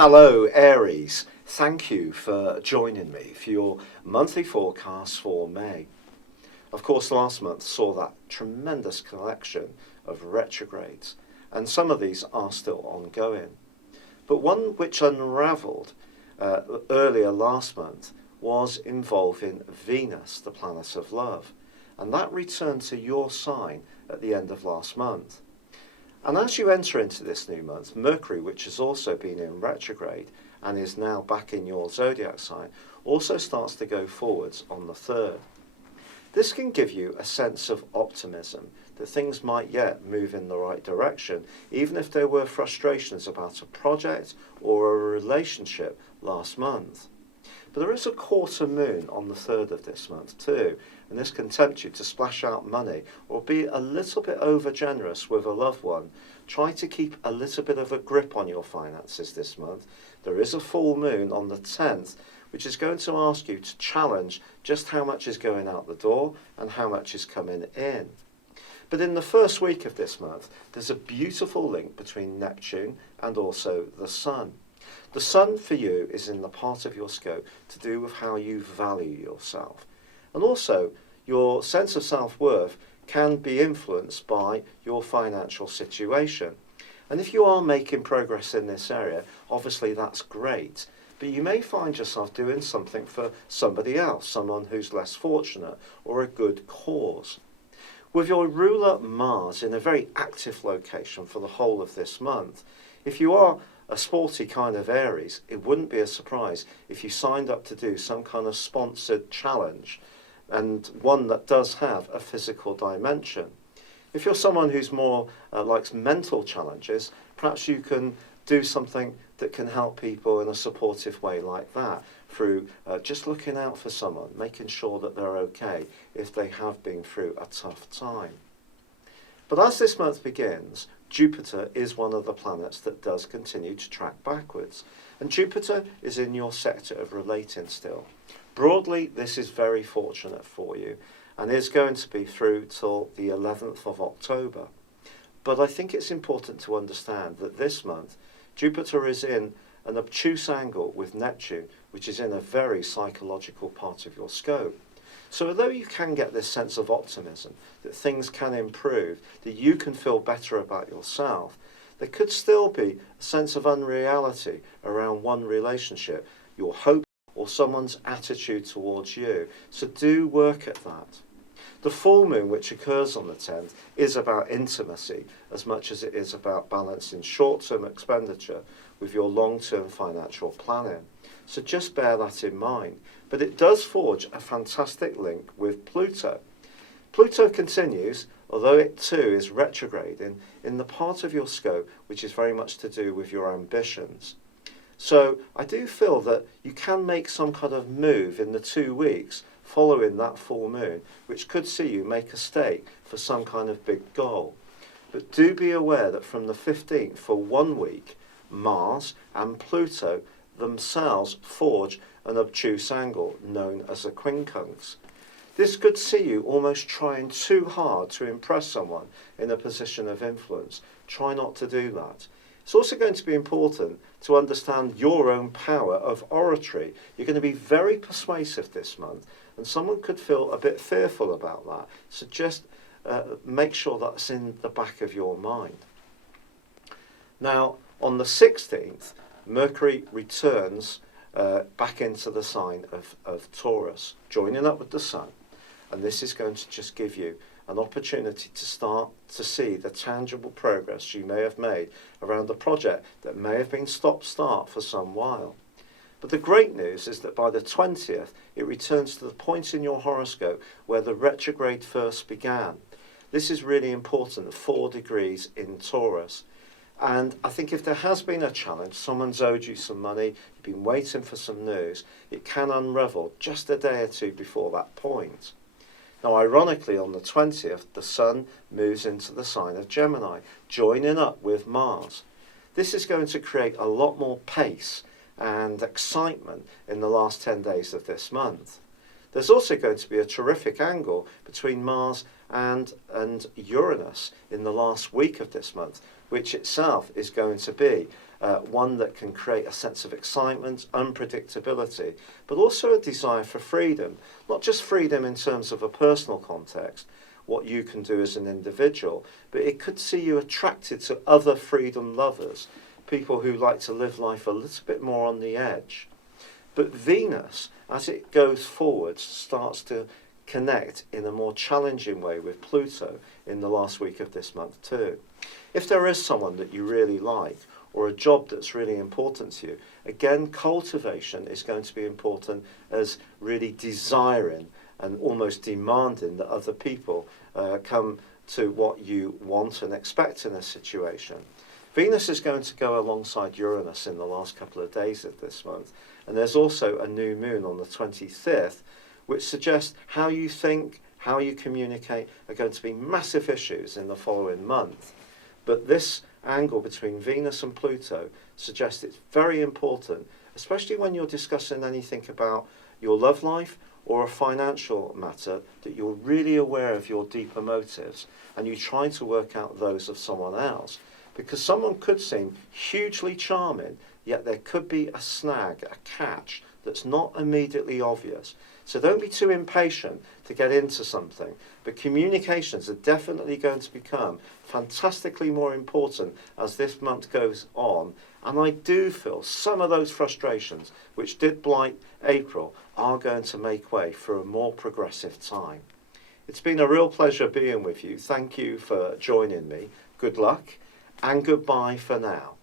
Hello Aries, thank you for joining me for your monthly forecast for May. Of course, last month saw that tremendous collection of retrogrades, and some of these are still ongoing. But one which unravelled earlier last month was involving Venus, the planet of love, and that returned to your sign at the end of last month. And as you enter into this new month, Mercury, which has also been in retrograde and is now back in your zodiac sign, also starts to go forwards on the 3rd. This can give you a sense of optimism that things might yet move in the right direction, even if there were frustrations about a project or a relationship last month. But there is a quarter moon on the 3rd of this month too, and this can tempt you to splash out money or be a little bit over generous with a loved one. Try to keep a little bit of a grip on your finances this month. There is a full moon on the 10th, which is going to ask you to challenge just how much is going out the door and how much is coming in. But in the first week of this month, there's a beautiful link between Neptune and also the Sun. The Sun for you is in the part of your scope to do with how you value yourself. And also, your sense of self-worth can be influenced by your financial situation. And if you are making progress in this area, obviously that's great. But you may find yourself doing something for somebody else, someone who's less fortunate, or a good cause. With your ruler Mars in a very active location for the whole of this month, if you are a sporty kind of Aries, it wouldn't be a surprise if you signed up to do some kind of sponsored challenge, and one that does have a physical dimension. If you're someone who's more likes mental challenges, perhaps you can do something that can help people in a supportive way like that, through just looking out for someone, making sure that they're okay if they have been through a tough time. But as this month begins, Jupiter is one of the planets that does continue to track backwards, and Jupiter is in your sector of relating still. Broadly, this is very fortunate for you and is going to be through till the 11th of October. But I think it's important to understand that this month, Jupiter is in an obtuse angle with Neptune, which is in a very psychological part of your scope. So although you can get this sense of optimism, that things can improve, that you can feel better about yourself, there could still be a sense of unreality around one relationship, your hope, or someone's attitude towards you. So do work at that. The full moon, which occurs on the 10th, is about intimacy as much as it is about balancing short-term expenditure with your long-term financial planning. So just bear that in mind. But it does forge a fantastic link with Pluto. Pluto continues, although it too is retrograding, in the part of your scope which is very much to do with your ambitions. So I do feel that you can make some kind of move in the 2 weeks following that full moon, which could see you make a stake for some kind of big goal. But do be aware that from the 15th for 1 week, Mars and Pluto themselves forge an obtuse angle known as a quincunx. This could see you almost trying too hard to impress someone in a position of influence. Try not to do that. It's also going to be important to understand your own power of oratory. You're going to be very persuasive this month, and someone could feel a bit fearful about that. So just make sure that's in the back of your mind. Now, on the 16th, Mercury returns back into the sign of Taurus, joining up with the Sun. And this is going to just give you an opportunity to start to see the tangible progress you may have made around a project that may have been stop-start for some while. But the great news is that by the 20th, it returns to the point in your horoscope where the retrograde first began. This is really important, 4 degrees in Taurus. And I think if there has been a challenge, someone's owed you some money, you've been waiting for some news, it can unravel just a day or two before that point. Now, ironically, on the 20th, the Sun moves into the sign of Gemini, joining up with Mars. This is going to create a lot more pace and excitement in the last 10 days of this month. There's also going to be a terrific angle between Mars and and Uranus in the last week of this month, which itself is going to be one that can create a sense of excitement, unpredictability, but also a desire for freedom. Not just freedom in terms of a personal context, what you can do as an individual, but it could see you attracted to other freedom lovers, people who like to live life a little bit more on the edge. But Venus, as it goes forward, starts to connect in a more challenging way with Pluto in the last week of this month too. If there is someone that you really like, or a job that's really important to you, again, cultivation is going to be important as really desiring and almost demanding that other people come to what you want and expect in a situation. Venus is going to go alongside Uranus in the last couple of days of this month, and there's also a new moon on the 25th, which suggests how you think, how you communicate are going to be massive issues in the following month. But this angle between Venus and Pluto suggests it's very important, especially when you're discussing anything about your love life or a financial matter, that you're really aware of your deeper motives and you try to work out those of someone else. Because someone could seem hugely charming, yet there could be a snag, a catch, that's not immediately obvious. So don't be too impatient to get into something. But communications are definitely going to become fantastically more important as this month goes on. And I do feel some of those frustrations, which did blight April, are going to make way for a more progressive time. It's been a real pleasure being with you. Thank you for joining me. Good luck and goodbye for now.